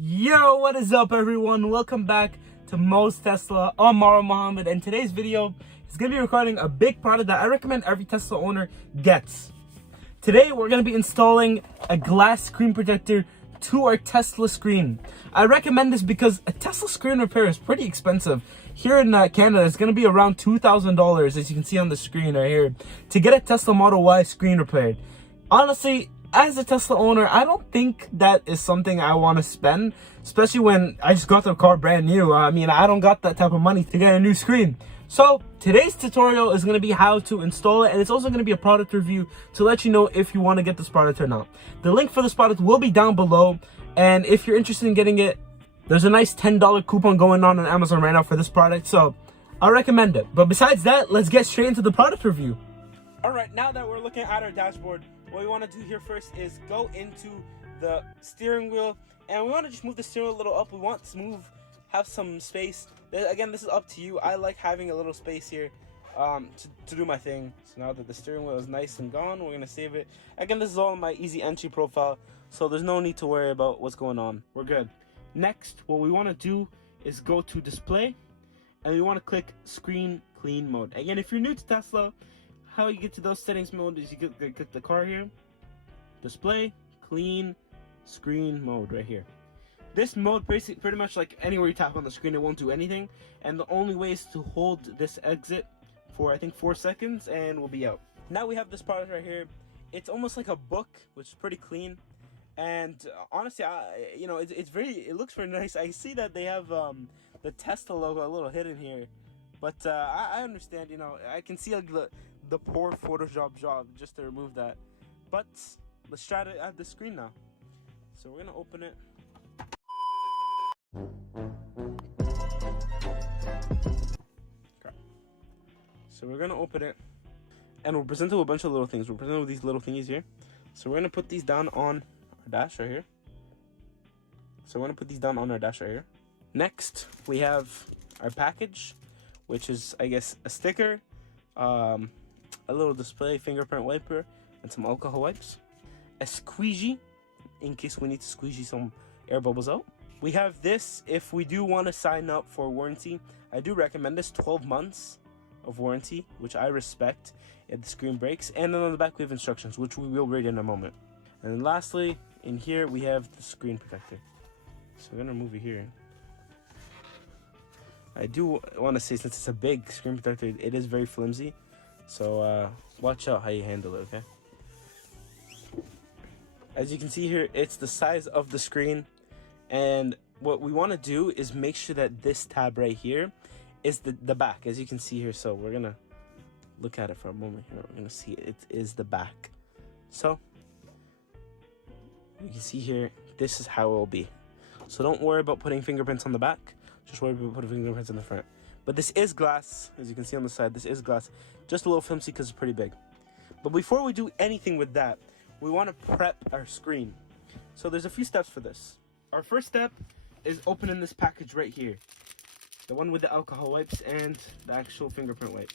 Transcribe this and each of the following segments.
Yo, what is up everyone? Welcome back to Mo's Tesla. I'm Mara Mohammed, and today's video is going to be recording a big product that I recommend every Tesla owner gets. Today we're going to be installing a glass screen protector to our Tesla screen. I recommend this because a Tesla screen repair is pretty expensive. Here in Canada, it's going to be around $2,000, as you can see on the screen right here, to get a Tesla Model Y screen repaired. Honestly, as a Tesla owner, I don't think that is something I want to spend, especially when I just got the car brand new. I mean, I don't got that type of money to get a new screen. So today's tutorial is going to be how to install it, and it's also going to be a product review to let you know if you want to get this product or not. The link for this product will be down below, and if you're interested in getting it, there's a nice $10 coupon going on Amazon right now for this product, so I recommend it. But besides that, let's get straight into the product review. Alright, now that we're looking at our dashboard, what we want to do here first is go into the steering wheel, and we want to just move the steering wheel a little up. We want to have some space. Again, this is up to you. I like having a little space here to do my thing. So now that the steering wheel is nice and gone, we're going to save it. Again, this is all in my easy entry profile, so there's no need to worry about what's going on. We're good. Next, what we want to do is go to display, and we want to click screen clean mode. Again, if you're new to Tesla, how you get to those settings mode is you click the car here, display, clean, screen mode right here. This mode basically pretty much like anywhere you tap on the screen, it won't do anything, and the only way is to hold this exit for I think 4 seconds and we'll be out. Now we have this product right here. It's almost like a book, which is pretty clean, and honestly, it looks very nice. I see that they have the Tesla logo a little hidden here, but I understand, I can see like the poor Photoshop job just to remove that. But let's try to add the screen now. So we're gonna open it. Okay. So we're gonna open it, and we're presented with a bunch of little things. We're presented with these little thingies here. So we're gonna put these down on our dash right here. Next, we have our package, which is, I guess, a sticker, a little display, fingerprint wiper, and some alcohol wipes. A squeegee, in case we need to squeegee some air bubbles out. We have this if we do want to sign up for warranty. I do recommend this, 12 months of warranty, which I respect if the screen breaks. And then on the back we have instructions, which we will read in a moment. And then lastly, in here we have the screen protector. So we're gonna move it here. I do want to say, since it's a big screen protector, it is very flimsy. So watch out how you handle it, okay? As you can see here, it's the size of the screen. And what we want to do is make sure that this tab right here is the back, as you can see here. So we're going to look at it for a moment here. We're going to see it is the back. So you can see here, this is how it will be. So don't worry about putting fingerprints on the back. Just worry about putting fingerprints in the front. But this is glass, as you can see on the side. This is glass, just a little flimsy because it's pretty big. But before we do anything with that, we want to prep our screen. So there's a few steps for this. Our first step is opening this package right here, the one with the alcohol wipes and the actual fingerprint wipe.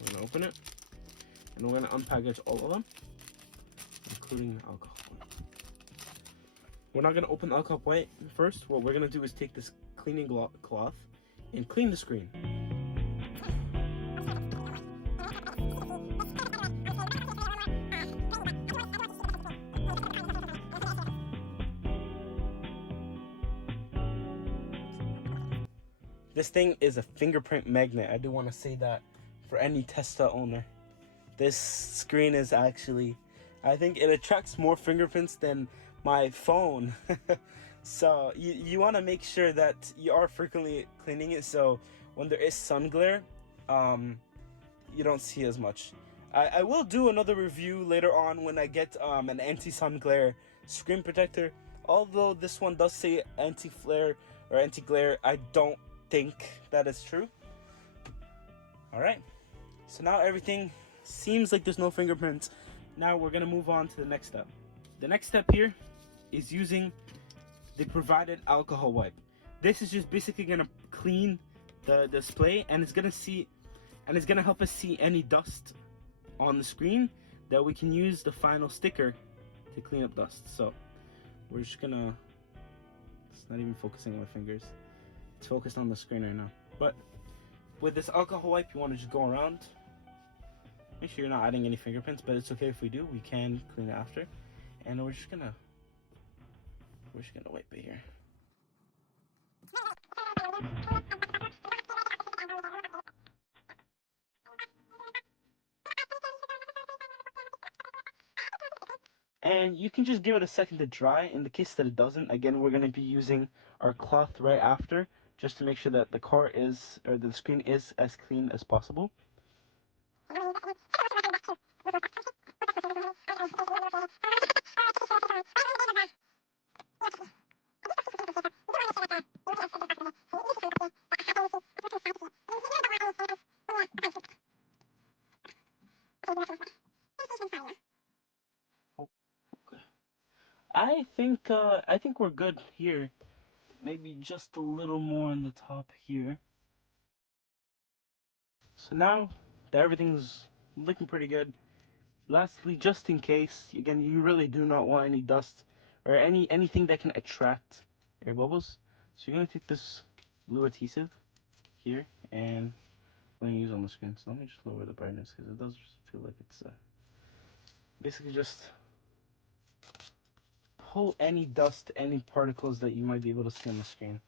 We're going to open it, and we're going to unpackage all of them, including the alcohol. We're not going to open the alcohol wipe first. What we're going to do is take this cleaning cloth and clean the screen. This thing is a fingerprint magnet. I do want to say that for any Tesla owner. This screen is actually, I think it attracts more fingerprints than my phone. So you want to make sure that you are frequently cleaning it, so when there is sun glare, you don't see as much. I will do another review later on when I get an anti-sun glare screen protector. Although this one does say anti-flare or anti-glare, I don't think that is true. Alright, so now everything seems like there's no fingerprints. Now we're gonna move on to the next step. The next step here is using the provided alcohol wipe. This is just basically gonna clean the display, and it's gonna help us see any dust on the screen that we can use the final sticker to clean up dust. So we're just gonna It's not even focusing on my fingers. It's focused on the screen right now. But with this alcohol wipe, you want to just go around. Make sure you're not adding any fingerprints, but it's okay if we do. We can clean it after. And we're just gonna wipe it here. And you can just give it a second to dry. In the case that it doesn't, again, we're going to be using our cloth right after, just to make sure that the car is, or the screen is as clean as possible. I think we're good here. Maybe just a little more on the top here. So now that everything's looking pretty good, lastly, just in case, again, you really do not want any dust or anything that can attract air bubbles. So you're gonna take this blue adhesive here and I'm gonna use on the screen. So let me just lower the brightness because it does just feel like it's basically just pull any dust, any particles that you might be able to see on the screen.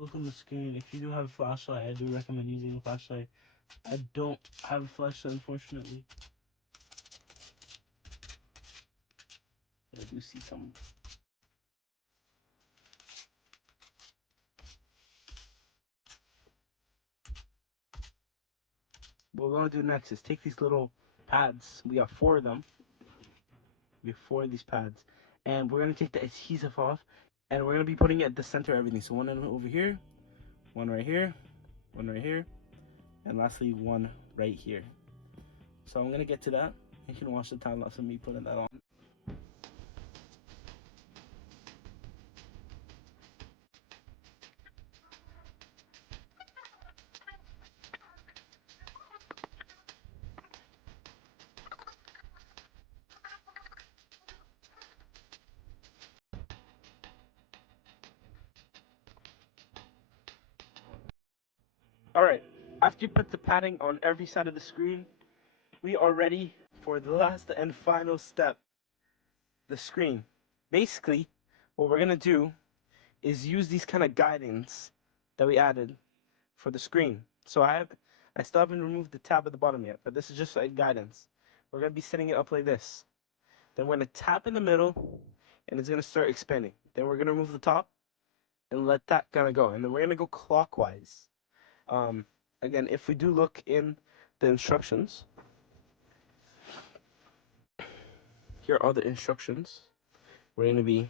Look on the screen. If you do have a flashlight, I do recommend using a flashlight. I don't have a flashlight, unfortunately. But I do see some. What we're gonna do next is take these little pads. We got 4 of them. We have 4 of these pads, and we're gonna take the adhesive off, and we're gonna be putting it at the center of everything. So one over here, one right here, one right here, and lastly one right here. So I'm gonna get to that. You can watch the time lapse of me putting that on. Alright, after you put the padding on every side of the screen, we are ready for the last and final step, the screen. Basically, what we're gonna do is use these kind of guidance that we added for the screen. So I still haven't removed the tab at the bottom yet, but this is just like guidance. We're gonna be setting it up like this. Then we're gonna tap in the middle, and it's gonna start expanding. Then we're gonna remove the top and let that kind of go, and then we're gonna go clockwise. Again, if we do look in the instructions, here are the instructions. We're going to be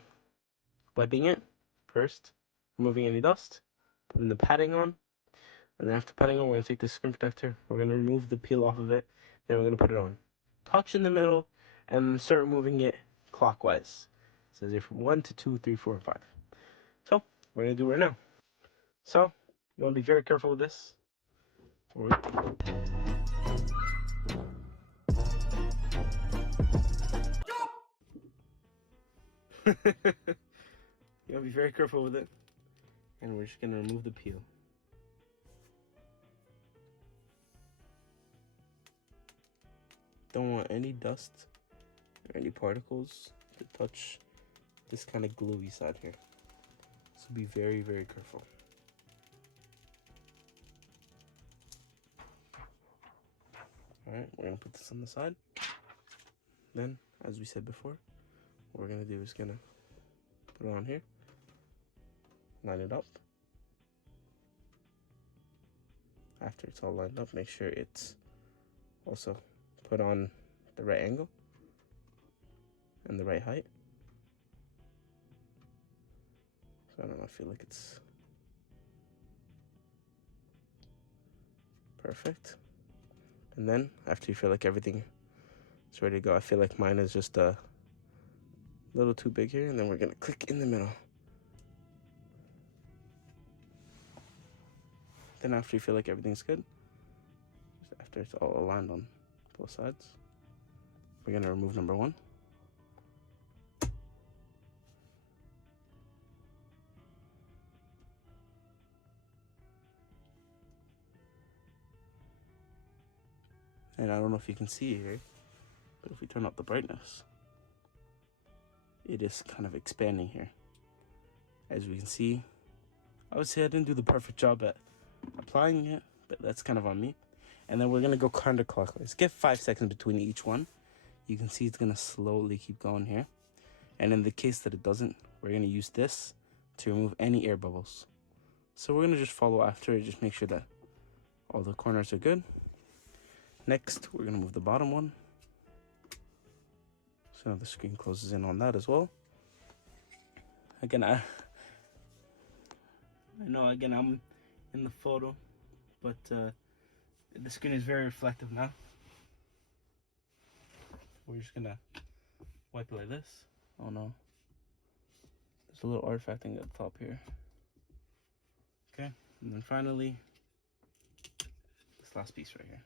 wiping it first, removing any dust, putting the padding on, and then after padding on, we're going to take the screen protector, we're going to remove the peel off of it, then we're going to put it on. Touch in the middle, and start removing it clockwise. It says here from 1 to 2, 3, 4, and 5. So, we're going to do it right now. So, you want to be very careful with this. You want to be very careful with it. And we're just going to remove the peel. Don't want any dust or any particles to touch this kind of gluey side here. So be very, very careful. Alright, we're going to put this on the side. Then, as we said before, what we're going to do is going to put it on here. Line it up. After it's all lined up, make sure it's also put on the right angle and the right height. So I don't know, I feel like it's perfect. And then after you feel like everything is ready to go, I feel like mine is just a little too big here, and then we're gonna click in the middle. Then after you feel like everything's good, just after it's all aligned on both sides, we're gonna remove number 1. And I don't know if you can see it here, but if we turn up the brightness, it is kind of expanding here. As we can see, I would say I didn't do the perfect job at applying it, but that's kind of on me. And then we're gonna go counterclockwise. Give 5 seconds between each one. You can see it's gonna slowly keep going here. And in the case that it doesn't, we're gonna use this to remove any air bubbles. So we're gonna just follow after it, just make sure that all the corners are good. Next, we're gonna move the bottom one. So now the screen closes in on that as well. Again, I know, again, I'm in the photo, but the screen is very reflective now. We're just gonna wipe it like this. Oh no. There's a little artifact thing at the top here. Okay, and then finally, this last piece right here.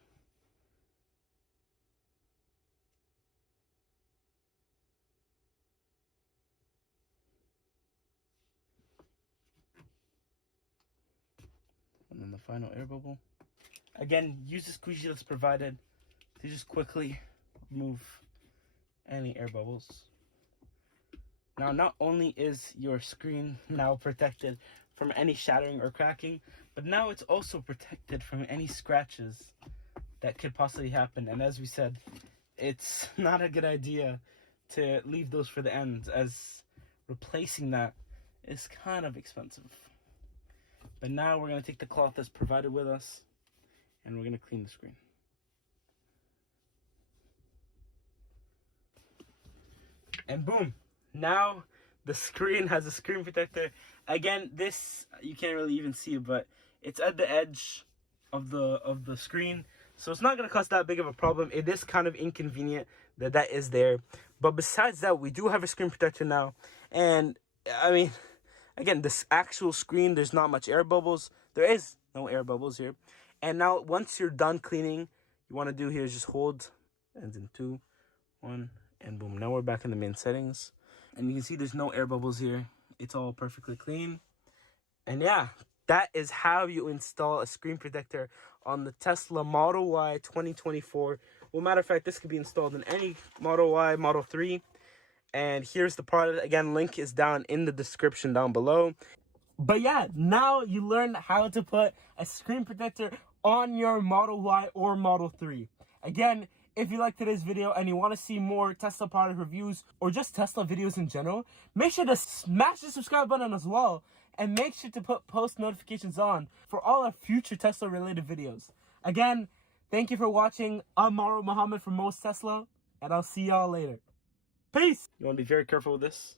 And then the final air bubble. Again, use the squeegee that's provided to just quickly remove any air bubbles. Now, not only is your screen now protected from any shattering or cracking, but now it's also protected from any scratches that could possibly happen. And as we said, it's not a good idea to leave those for the ends, as replacing that is kind of expensive. But now we're going to take the cloth that's provided with us and we're going to clean the screen. And boom, now the screen has a screen protector. Again, this, you can't really even see it, but it's at the edge of the screen. So it's not going to cause that big of a problem. It is kind of inconvenient that that is there. But besides that, we do have a screen protector now. And I mean, again, this actual screen, there's not much air bubbles. There is no air bubbles here. And now, once you're done cleaning, you want to do here is just hold, and then 2, 1, and boom. Now we're back in the main settings. And you can see there's no air bubbles here. It's all perfectly clean. And yeah, that is how you install a screen protector on the Tesla Model Y 2024. Well, matter of fact, this could be installed in any Model Y, Model 3. And here's the product. Again, link is down in the description down below. But yeah, now you learn how to put a screen protector on your Model Y or Model 3. Again, if you like today's video and you want to see more Tesla product reviews or just Tesla videos in general, make sure to smash the subscribe button as well. And make sure to put post notifications on for all our future Tesla related videos. Again, thank you for watching. I'm Maro Muhammad from Most Tesla, and I'll see y'all later. Peace! You want to be very careful with this.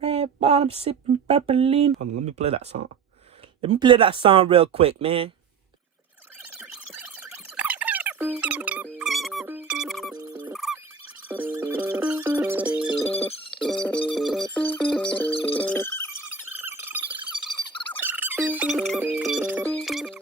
Red bottom sipping purpleine. Hold on, let me play that song. Let me play that song real quick, man.